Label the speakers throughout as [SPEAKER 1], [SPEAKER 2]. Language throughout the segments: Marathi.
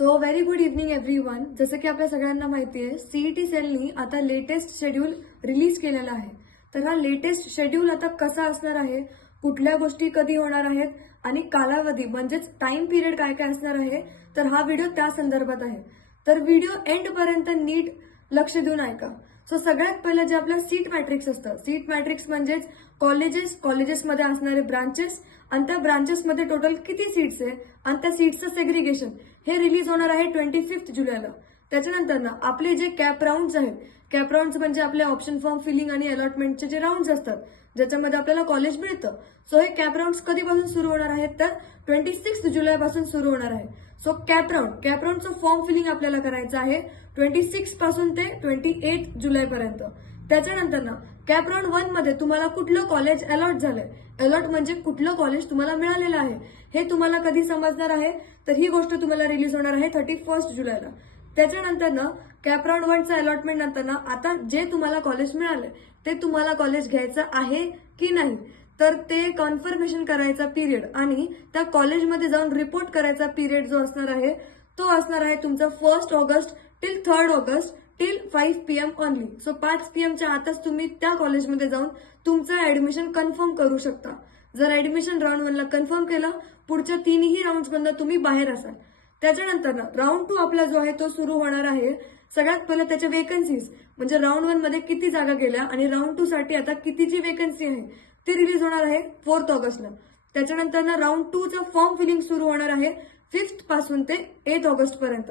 [SPEAKER 1] So very good evening everyone जसं की आपल्या सगळ्यांना माहिती आहे सीईटी सेलनी आता लेटेस्ट शेड्यूल रिलीज केलेला आहे. तर हा लेटेस्ट शेड्यूल आता कसा असणार आहे? कुठल्या गोष्टी कधी होणार आहेत? आणि कालावधी म्हणजेच टाइम पिरियड काय काय असणार आहे? तर हा व्हिडिओ त्या संदर्भात आहे. तर व्हिडिओ एंड पर्यंत नीट लक्ष देऊन ऐका. सो सगळ्यात पहिलं जे आपलं सीट मॅट्रिक्स असतं. सीट मॅट्रिक्स म्हणजेच कॉलेजेस कॉलेजेसमध्ये असणारे ब्रांचेस आणि त्या ब्रांचेसमध्ये टोटल किती सीट्स आहे? आणि त्या सीट्सचं सेग्रिगेशन हे रिलीज होणार आहे ट्वेंटी फिफ्थ जुलैला. त्याच्यानंतर ना आपले जे कॅप राऊंड्स आहेत कॅप राऊंड्स म्हणजे आपले ऑप्शन फॉर्म फिलिंग आणि अलॉटमेंटचे जे राऊंड्स असतात ज्याच्यामध्ये आपल्याला कॉलेज मिळतं. सो हे कॅप राऊंड्स कधीपासून सुरू होणार आहेत? तर ट्वेंटी सिक्स जुलैपासून सुरू होणार आहे. सो कॅप राऊंड कॅप राऊंडचं फॉर्म फिलिंग आपल्याला करायचं आहे ट्वेंटी सिक्सपासून ते ट्वेंटी एट जुलैपर्यंत त्याच्यानंतर ना कॅप राऊंड वनमध्ये तुम्हाला कुठलं कॉलेज अलॉट झालंय? अलॉट म्हणजे कुठलं कॉलेज तुम्हाला मिळालेलं आहे? हे तुम्हाला कधी समजणार आहे? तर ही गोष्ट तुम्हाला रिलीज होणार आहे थर्टी फर्स्ट जुलैला. त्याच्यानंतर ना कॅपराऊंड वनचं अलॉटमेंट नंतर ना आता जे तुम्हाला कॉलेज मिळालं ते तुम्हाला कॉलेज घ्यायचं आहे की नाही? तर ते कन्फर्मेशन करायचा पिरियड आणि त्या कॉलेजमध्ये जाऊन रिपोर्ट करायचा पिरियड जो असणार आहे तो असणार आहे तुमचा first August till third August till five P M only so पाच पी एमच्या आताच तुम्ही त्या कॉलेजमध्ये जाऊन तुमचं ऍडमिशन कन्फर्म करू शकता. जर ऍडमिशन राऊंड वनला कन्फर्म केलं पुढच्या तीनही राऊंड तुम्ही बाहेर असाल. त्याच्यानंतर ना राऊंड टू आपला जो आहे तो सुरू होणार आहे. सगळ्यात पहिलं त्याच्या वेकन्सीज म्हणजे राऊंड वनमध्ये किती जागा गेल्या आणि राऊंड टू साठी आता कितीची वेकन्सी आहे ती रिलीज होणार आहे फोर्थ ऑगस्टला. त्याच्यानंतर ना राऊंड टू चा फॉर्म फिलिंग सुरू होणार आहे फिफ्थपासून ते एथ ऑगस्ट पर्यंत.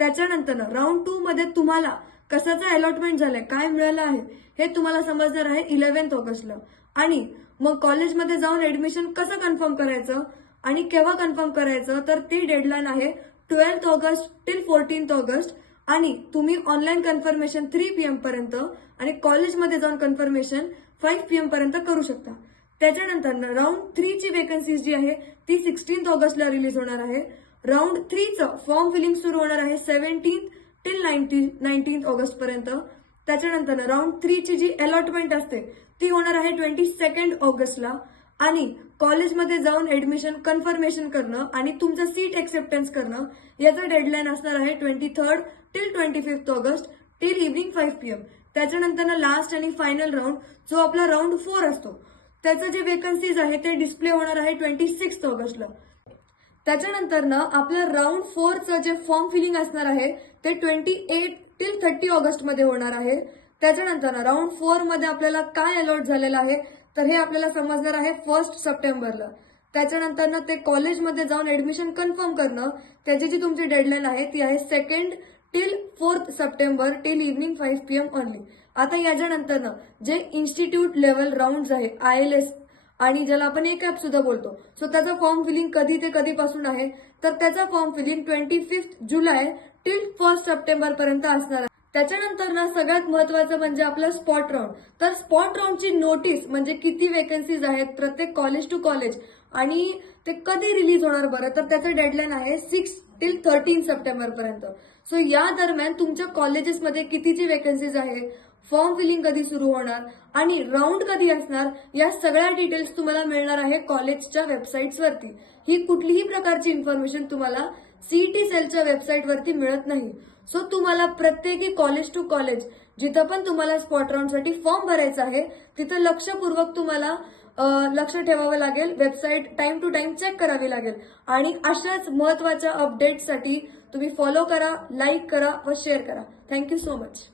[SPEAKER 1] त्याच्यानंतर ना राऊंड टू मध्ये तुम्हाला कशाचं अलॉटमेंट झालंय काय मिळालं आहे हे तुम्हाला समजणार आहे इलेव्हन्थ ऑगस्टला. आणि मग कॉलेजमध्ये जाऊन ऍडमिशन कसं कन्फर्म करायचं आणि केव्हा कन्फर्म करायचं तर ती डेडलाईन आहे twelfth August till fourteenth August आणि तुम्ही online confirmation three P M पर्यंत आणि कॉलेजमध्ये जाऊन कन्फर्मेशन फाईव्ह पी एम पर्यंत करू शकता. त्याच्यानंतर राऊंड थ्रीची वेकन्सी जी आहे ती सिक्स्टीन्थ ऑगस्टला रिलीज होणार आहे. राऊंड थ्रीचं फॉर्म फिलिंग सुरू होणार आहे seventeen till ninety nineteen August पर्यंत. त्याच्यानंतर राऊंड थ्रीची जी अलॉटमेंट असते ती होणार आहे ट्वेंटी सेकंड ऑगस्टला आणि कॉलेजमध्ये जाऊन ऍडमिशन कन्फर्मेशन करणं आणि तुमचं सीट एक्सेप्टन्स करणं याचं डेडलाईन असणार आहे twenty third till twenty fifth August till evening five P M त्याच्यानंतर लास्ट आणि फायनल राऊंड जो आपला राऊंड फोर असतो त्याचं जे वेकन्सीज आहे ते डिस्प्ले होणार आहे ट्वेंटी सिक्स ऑगस्टला. त्याच्यानंतर ना आपलं राऊंड फोरचं जे फॉर्म फिलिंग असणार आहे ते ट्वेंटी एट टिल थर्टी ऑगस्टमध्ये होणार आहे. त्याच्यानंतर ना राऊंड फोरमध्ये आपल्याला काय अलॉट झालेलं आहे तर हे आपल्याला समजणार आहे फर्स्ट सप्टेंबरला. त्याच्यानंतर ना ते कॉलेजमध्ये जाऊन ऍडमिशन कन्फर्म करणं त्याची जी तुमची डेडलाईन आहे ती आहे second till fourth September till evening five P M only आता याच्यानंतर ना जे इन्स्टिट्यूट लेवल राऊंड आहे आय एल एस आणि ज्याला आपण एक ॲप सुद्धा बोलतो सो त्याचा फॉर्म फिलिंग कधी ते कधीपासून आहे? तर त्याचा form filling twenty fifth July till first September पर्यंत असणार आहे. त्याच्यानंतर ना सगळ्यात महत्वाचं म्हणजे आपलं स्पॉट राऊंड तर स्पॉट राऊंडची नोटीस म्हणजे किती वेकन्सीज आहेत प्रत्येक कॉलेज टू कॉलेज आणि ते कधी रिलीज होणार बरं? तर त्याचं डेडलाईन आहे सिक्स टिल थर्टीन सप्टेंबर पर्यंत. सो या दरम्यान तुमच्या कॉलेजेसमध्ये कितीची वेकन्सीज आहे फॉर्म फिलिंग कधी सुरू होणार? आणि राऊंड कधी असणार? या सगळ्या डिटेल्स तुम्हाला मिळणार आहे कॉलेजच्या वेबसाईट्सवरती ही कुठलीही प्रकारची इन्फॉर्मेशन तुम्हाला सीईटी सेलच्या वेबसाईटवरती मिळत नाही. सो तुम्हाला प्रत्येकी कॉलेज टू कॉलेज जिथं पण तुम्हाला स्पॉट राऊंडसाठी फॉर्म भरायचा आहे तिथं लक्षपूर्वक तुम्हाला लक्ष ठेवावं लागेल. Website time to time check करावी लागेल. आणि अशाच महत्त्वाच्या अपडेट्ससाठी तुम्ही फॉलो करा लाईक करा व शेअर करा. Thank you so much